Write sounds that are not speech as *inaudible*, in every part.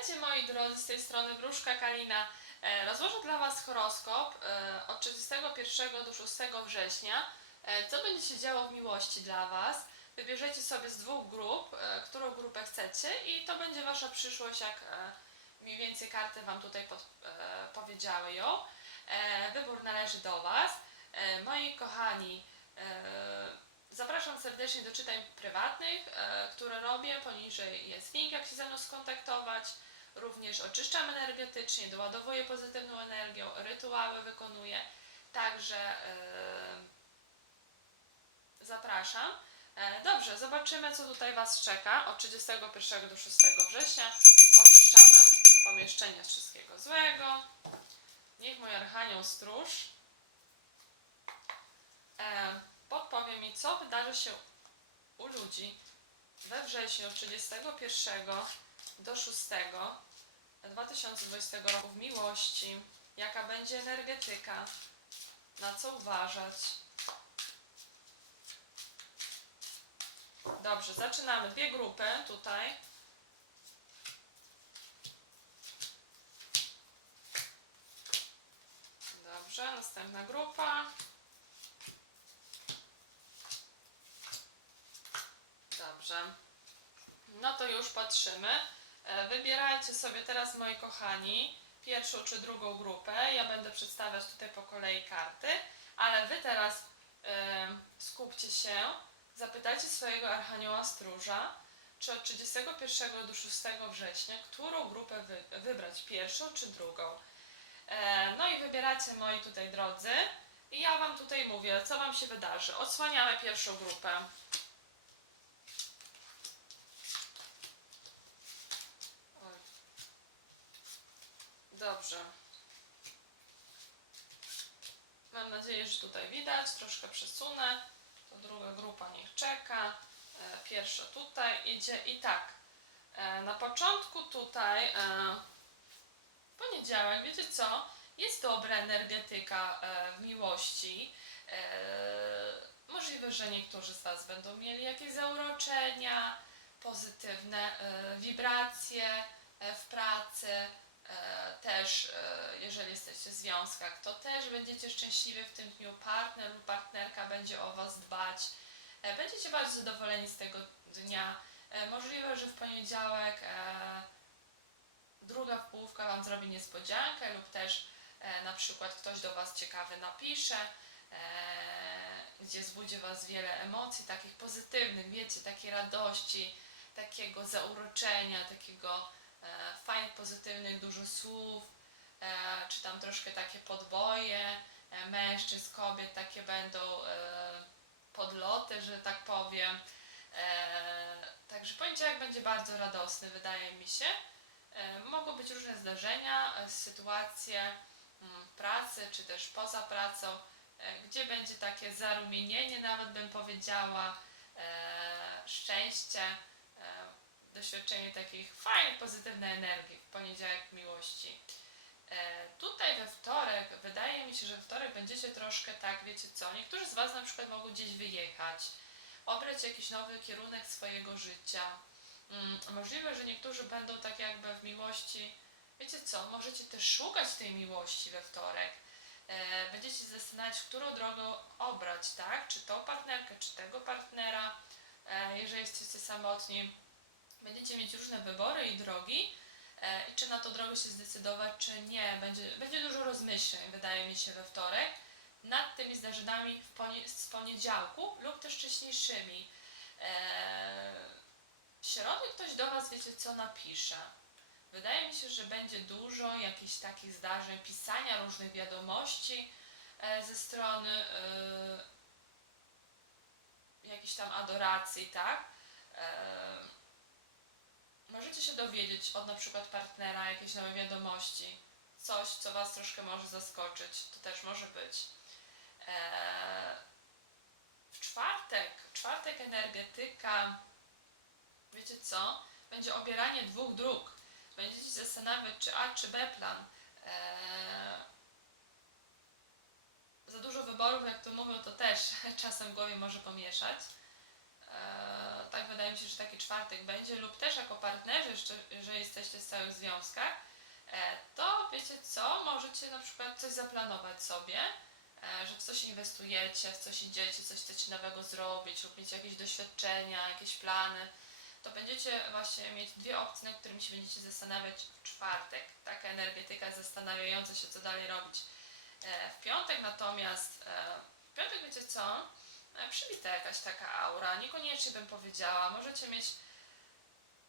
Witajcie moi drodzy, z tej strony Wróżka Kalina. E, Rozłożę dla Was horoskop e, od 31 do 6 września. E, Co będzie się działo w miłości dla Was? Wybierzecie sobie z dwóch grup, którą grupę chcecie i to będzie Wasza przyszłość, jak mniej więcej karty Wam tutaj pod, powiedziały ją. Wybór należy do Was. Moi kochani, Zapraszam serdecznie do czytań prywatnych, e, które robię. Poniżej jest link, jak się ze mną skontaktować. Również oczyszczam energetycznie, doładowuję pozytywną energią, rytuały wykonuję. Także e, zapraszam. E, dobrze, zobaczymy, co tutaj Was czeka. Od 31 do 6 września oczyszczamy pomieszczenie z wszystkiego złego. Niech mój archanioł stróż podpowie mi, co wydarzy się u ludzi we wrześniu od 31 do 6 2020 roku w miłości, jaka będzie energetyka, na co uważać. Dobrze, zaczynamy. Dwie grupy tutaj. Dobrze, następna grupa. Dobrze. No to już patrzymy. E, Wybierajcie sobie teraz, moi kochani, pierwszą czy drugą grupę. Ja będę przedstawiać tutaj po kolei karty, ale wy teraz e, skupcie się, zapytajcie swojego archanioła stróża, czy od 31 do 6 września, którą grupę wy, wybrać, pierwszą czy drugą. E, no i wybieracie, moi tutaj drodzy. I ja wam tutaj mówię, co wam się wydarzy. Odsłaniamy pierwszą grupę. Dobrze. Mam nadzieję, że tutaj widać. Troszkę przesunę. To druga grupa niech czeka. E, Pierwsza tutaj idzie i tak. E, Na początku tutaj e, poniedziałek, wiecie co? Jest dobra energetyka miłości. Możliwe, że niektórzy z Was będą mieli jakieś zauroczenia, pozytywne wibracje w pracy. E, Też, e, jeżeli jesteście w związkach, to też będziecie szczęśliwi w tym dniu. Partner lub partnerka będzie o Was dbać. E, Będziecie bardzo zadowoleni z tego dnia. Możliwe, że w poniedziałek druga połówka Wam zrobi niespodziankę lub też na przykład ktoś do Was ciekawy napisze, gdzie zbudzi Was wiele emocji, takich pozytywnych, wiecie, takiej radości, takiego zauroczenia, takiego fajnych, pozytywnych, dużo słów, e, czy tam troszkę takie podboje e, mężczyzn, kobiet, takie będą e, podloty, że tak powiem. Także poniedziałek będzie bardzo radosny, wydaje mi się. Mogą być różne zdarzenia, sytuacje mm, pracy, czy też poza pracą, gdzie będzie takie zarumienienie, nawet bym powiedziała, szczęście, doświadczenie takich fajnych, pozytywnej energii w poniedziałek miłości. E, Tutaj we wtorek, wydaje mi się, że we wtorek będziecie troszkę tak, wiecie co, niektórzy z Was na przykład mogą gdzieś wyjechać, obrać jakiś nowy kierunek swojego życia, Mm, Możliwe, że niektórzy będą tak jakby w miłości. Wiecie co? Możecie też szukać tej miłości we wtorek. E, będziecie się zastanawiać, którą drogą obrać, tak? Czy tą partnerkę, czy tego partnera. E, jeżeli jesteście samotni, będziecie mieć różne wybory i drogi. E, I czy na tą drogę się zdecydować, czy nie. Będzie, będzie dużo rozmyśleń, wydaje mi się, we wtorek nad tymi zdarzeniami ponie- z poniedziałku lub też wcześniejszymi. E, w środę ktoś do Was, wiecie co, napisze. Wydaje mi się, że będzie dużo jakichś takich zdarzeń, pisania różnych wiadomości e, ze strony e, jakiejś tam adoracji, tak? E, możecie się dowiedzieć od na przykład partnera jakieś nowe wiadomości, coś, co Was troszkę może zaskoczyć, to też może być. E, w czwartek, czwartek energetyka, wiecie co, będzie obieranie dwóch dróg. Będziecie się zastanawiać, czy A, czy B plan. Eee, za dużo wyborów, jak to mówią, to też *laughs* czasem w głowie może pomieszać. Eee, tak wydaje mi się, że taki czwartek będzie, lub też jako partnerzy, jeżeli jesteście w stałych związkach, e, to wiecie co, możecie na przykład coś zaplanować sobie, e, że w coś inwestujecie, w coś idziecie, coś chcecie nowego zrobić, lub mieć jakieś doświadczenia, jakieś plany, to będziecie właśnie mieć dwie opcje, nad którymi się będziecie zastanawiać w czwartek. Taka energetyka zastanawiająca się, co dalej robić. E, W piątek natomiast, w piątek wiecie co, przybita jakaś taka aura, niekoniecznie bym powiedziała, możecie mieć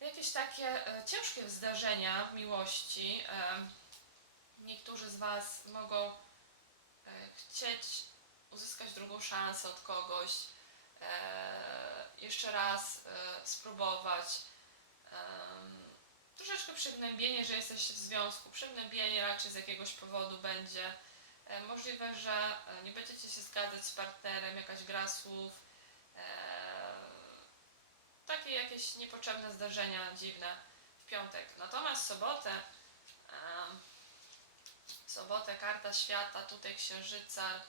jakieś takie e, ciężkie zdarzenia w miłości. E, niektórzy z Was mogą e, chcieć uzyskać drugą szansę od kogoś, jeszcze raz spróbować. Troszeczkę przygnębienie, że jesteście w związku, przygnębienie raczej z jakiegoś powodu będzie. E, Możliwe, że e, nie będziecie się zgadzać z partnerem, jakaś gra słów, e, takie jakieś niepotrzebne zdarzenia dziwne w piątek. Natomiast sobotę, w sobotę karta świata, tutaj księżyca,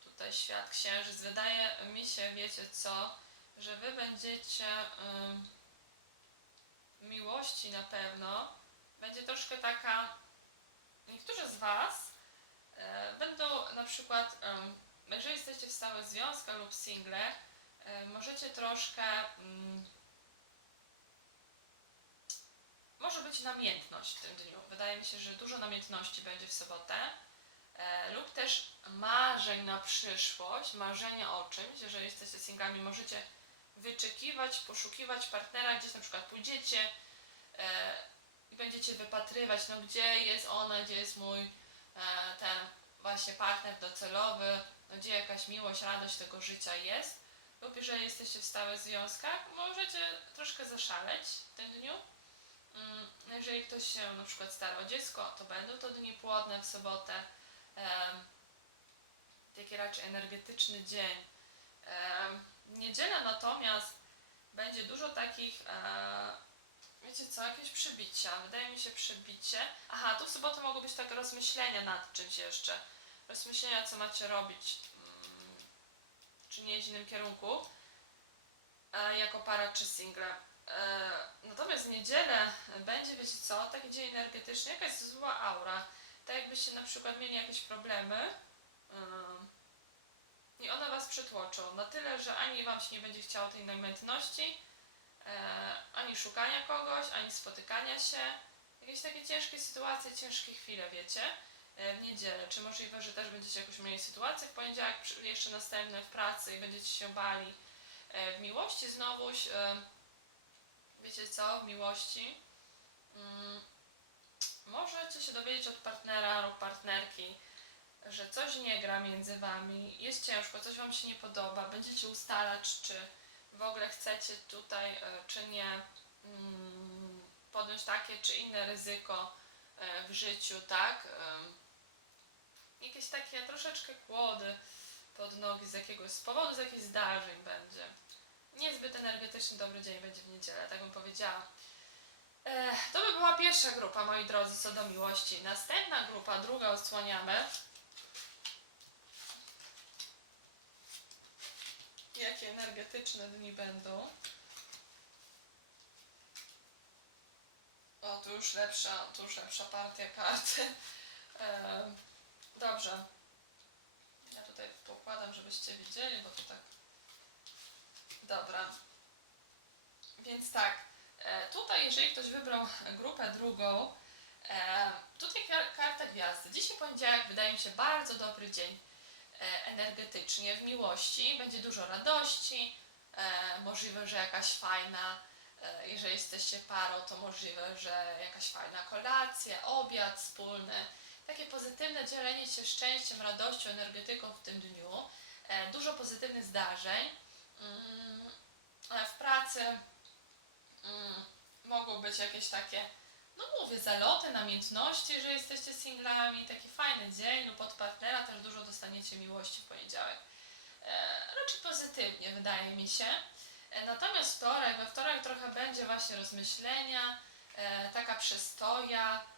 tutaj świat, księżyc. Wydaje mi się, wiecie co, że wy będziecie em, miłości na pewno. Będzie troszkę taka, niektórzy z was E, Będą na przykład, jeżeli jesteście w stałych związkach lub single, e, możecie troszkę. mm, Może być namiętność w tym dniu. Wydaje mi się, że dużo namiętności będzie w sobotę. E, Lub też marzeń na przyszłość, marzenia o czymś. Jeżeli jesteście singlami, możecie wyczekiwać, poszukiwać partnera, gdzieś na przykład pójdziecie e, i będziecie wypatrywać, no gdzie jest ona, gdzie jest mój e, ten właśnie partner docelowy, no gdzie jakaś miłość, radość tego życia jest, lub jeżeli jesteście w stałych związkach, możecie troszkę zaszaleć w tym dniu. Mm, Jeżeli ktoś się na przykład starał o dziecko, to będą to dni płodne w sobotę. Taki raczej energetyczny dzień. Niedziela natomiast będzie dużo takich e, Wiecie co, jakieś przybicia. Wydaje mi się przybicie. Aha, tu w sobotę mogą być takie rozmyślenia nad czymś jeszcze. Rozmyślenia, co macie robić. mm, Czy nie w innym kierunku. E, jako para czy single. E, natomiast w niedzielę będzie, wiecie co, taki dzień energetyczny, jakaś zła aura. Tak jakbyście na przykład mieli jakieś problemy. ym, I one was przytłoczą. Na tyle, że ani wam się nie będzie chciało tej namiętności, e, ani szukania kogoś, ani spotykania się. Jakieś takie ciężkie sytuacje, ciężkie chwile, wiecie, e, w niedzielę. Czy możliwe, że też będziecie jakąś mieli sytuację w poniedziałek, jeszcze następne w pracy i będziecie się bali. E, w miłości znowuż, e, wiecie co, w miłości mm, możecie się dowiedzieć od partnera lub partnerki, że coś nie gra między wami, jest ciężko, coś wam się nie podoba, będziecie ustalać, czy w ogóle chcecie tutaj, e, czy nie mm, podjąć takie czy inne ryzyko e, w życiu, tak? Em, Jakieś takie troszeczkę kłody pod nogi z jakiegoś, z powodu z jakichś zdarzeń będzie. Niezbyt energetyczny dobry dzień będzie w niedzielę, tak bym powiedziała. E, to by była pierwsza grupa, moi drodzy, co do miłości. Następna grupa, druga odsłaniamy. Jakie energetyczne dni będą. O, tu już lepsza, tu już lepsza partia karty. *laughs* Em, dobrze. Ja tutaj pokładam, żebyście widzieli, bo to tak. Dobra. Więc tak, e, tutaj jeżeli ktoś wybrał grupę drugą, e, tutaj kar- karta gwiazdy. Dzisiaj poniedziałek wydaje mi się bardzo dobry dzień e, energetycznie, w miłości. Będzie dużo radości, e, możliwe, że jakaś fajna, e, jeżeli jesteście parą, to możliwe, że jakaś fajna kolacja, obiad wspólny. Takie pozytywne dzielenie się szczęściem, radością, energetyką w tym dniu. E, dużo pozytywnych zdarzeń. Mm, e, w pracy mm, mogą być jakieś takie, no mówię, zaloty, namiętności, że jesteście singlami, taki fajny dzień lub od partnera też dużo dostaniecie miłości w poniedziałek. E, raczej pozytywnie wydaje mi się. E, natomiast wtorek, we wtorek trochę będzie właśnie rozmyślenia, e, taka przestoja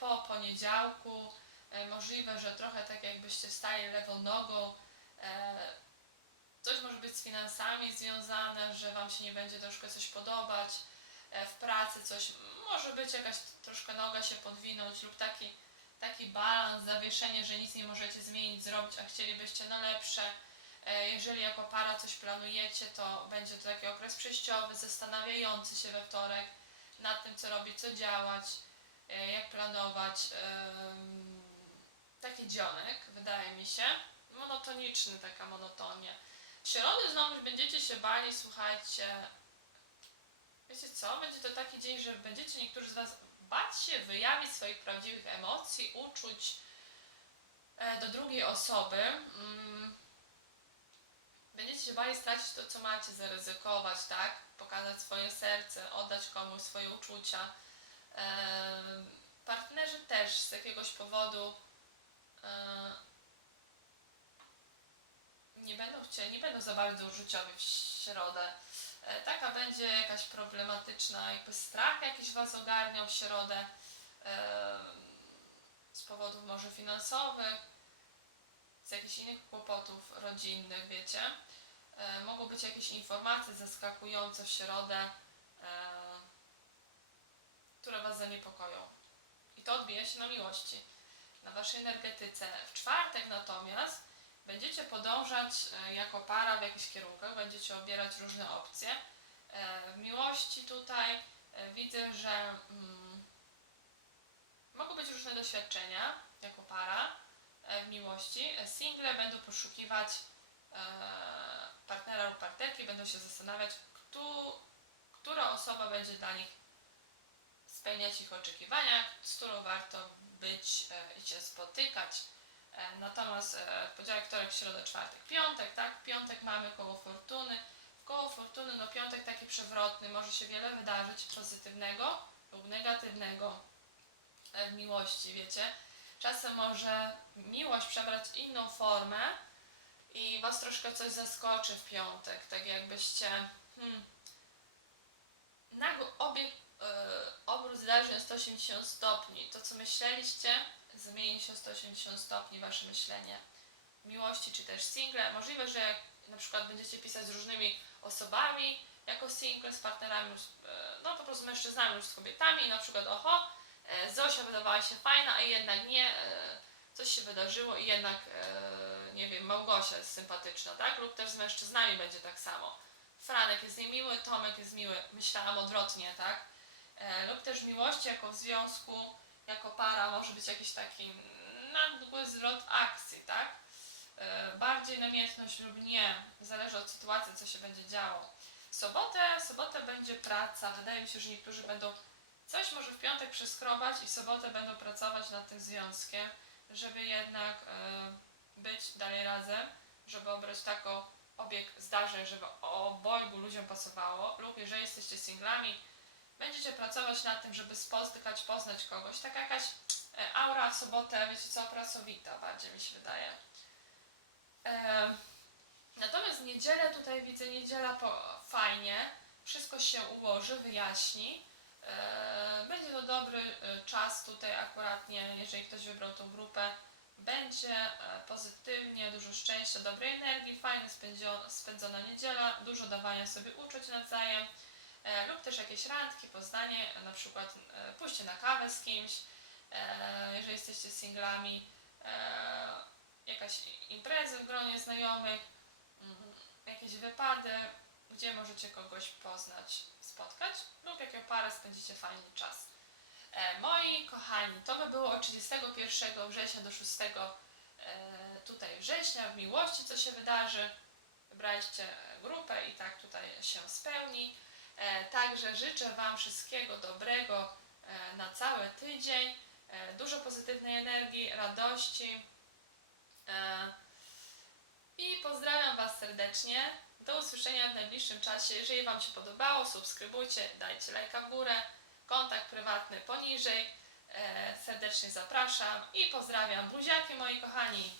po poniedziałku. Możliwe, że trochę tak jakbyście stali lewą nogą, Coś może być z finansami związane, że Wam się nie będzie troszkę coś podobać w pracy, coś może być jakaś troszkę noga się podwinąć lub taki, taki balans, zawieszenie, że nic nie możecie zmienić, zrobić, a chcielibyście na lepsze. E, Jeżeli jako para coś planujecie, to będzie to taki okres przejściowy, zastanawiający się we wtorek nad tym, co robić, co działać, e, jak planować. Taki dzionek, wydaje mi się. Monotoniczny, taka monotonia. W środę znowu będziecie się bali, słuchajcie. Wiecie co? Będzie to taki dzień, że będziecie niektórzy z Was się wyjawić swoich prawdziwych emocji, uczuć e, do drugiej osoby. Mm. Będziecie się bali stracić to, co macie, zaryzykować, tak? Pokazać swoje serce, oddać komuś swoje uczucia. Em, partnerzy też z jakiegoś powodu e, nie będą chcieli, nie będą za bardzo uczuciowi w środę. E, Taka będzie jakaś problematyczna, jakby strach jakiś Was ogarniał w środę e, z powodów może finansowych, z jakichś innych kłopotów rodzinnych, wiecie. E, Mogą być jakieś informacje zaskakujące w środę, które Was zaniepokoją. I to odbija się na miłości, na Waszej energetyce. W czwartek natomiast będziecie podążać e, jako para w jakichś kierunkach, będziecie obierać różne opcje. E, W miłości tutaj e, widzę, że mm, mogą być różne doświadczenia jako para w miłości. Single będą poszukiwać partnera lub partnerki, będą się zastanawiać, kto, która osoba będzie dla nich spełniać ich oczekiwania, z którą warto być i się spotykać. E, Natomiast e, podziałek wtorek, środa, czwartek, piątek, tak? Piątek mamy koło fortuny. W koło fortuny, no piątek taki przewrotny, może się wiele wydarzyć pozytywnego lub negatywnego e, w miłości, wiecie. Czasem może miłość przebrać inną formę i was troszkę coś zaskoczy w piątek, tak jakbyście hmm, nagły obieg, e, obrót zdarzeń o 180 stopni. To, co myśleliście, zmieni się o 180 stopni wasze myślenie miłości, czy też single. Możliwe, że jak na przykład będziecie pisać z różnymi osobami, jako single, z partnerami, e, no po prostu mężczyznami lub z kobietami i na przykład oho, e, Zosia wydawała się fajna, a jednak nie, e, coś się wydarzyło i jednak, nie wiem, Małgosia jest sympatyczna, tak? Lub też z mężczyznami będzie tak samo. Franek jest niemiły, Tomek jest miły. Myślałam odwrotnie, tak? Lub też miłości jako w związku, jako para może być jakiś taki nagły zwrot akcji, tak? E, bardziej namiętność lub nie, zależy od sytuacji, co się będzie działo. Sobotę, sobotę będzie praca. Wydaje mi się, że niektórzy będą coś może w piątek przeskrobać i w sobotę będą pracować nad tym związkiem, żeby jednak e, być dalej razem, żeby obrać taką obieg zdarzeń, żeby obojgu ludziom pasowało, lub jeżeli jesteście singlami, będziecie pracować nad tym, żeby spotykać, poznać kogoś. Taka jakaś e, aura w sobotę, wiecie co, pracowita bardziej mi się wydaje. E, natomiast niedzielę tutaj widzę, niedziela po, fajnie, wszystko się ułoży, wyjaśni. E, będzie to dobry czas tutaj akuratnie, jeżeli ktoś wybrał tą grupę, będzie pozytywnie, dużo szczęścia, dobrej energii, fajnie spędzona niedziela, dużo dawania sobie uczuć nawzajem, lub też jakieś randki, poznanie, na przykład e, pójście na kawę z kimś, e, jeżeli jesteście singlami, e, jakaś imprezy w gronie znajomych, mm, jakieś wypady, gdzie możecie kogoś poznać, spotkać, lub jaką parę spędzicie fajny czas. E, moi kochani, to by było od 31 września do 6 e, tutaj września w miłości, co się wydarzy. Wybraliście e, grupę i tak tutaj się spełni. E, także życzę Wam wszystkiego dobrego e, na cały tydzień. E, dużo pozytywnej energii, radości. I pozdrawiam Was serdecznie. Do usłyszenia w najbliższym czasie. Jeżeli Wam się podobało, subskrybujcie, dajcie lajka w górę. Kontakt prywatny poniżej. Serdecznie zapraszam i pozdrawiam. Buziaki moi kochani.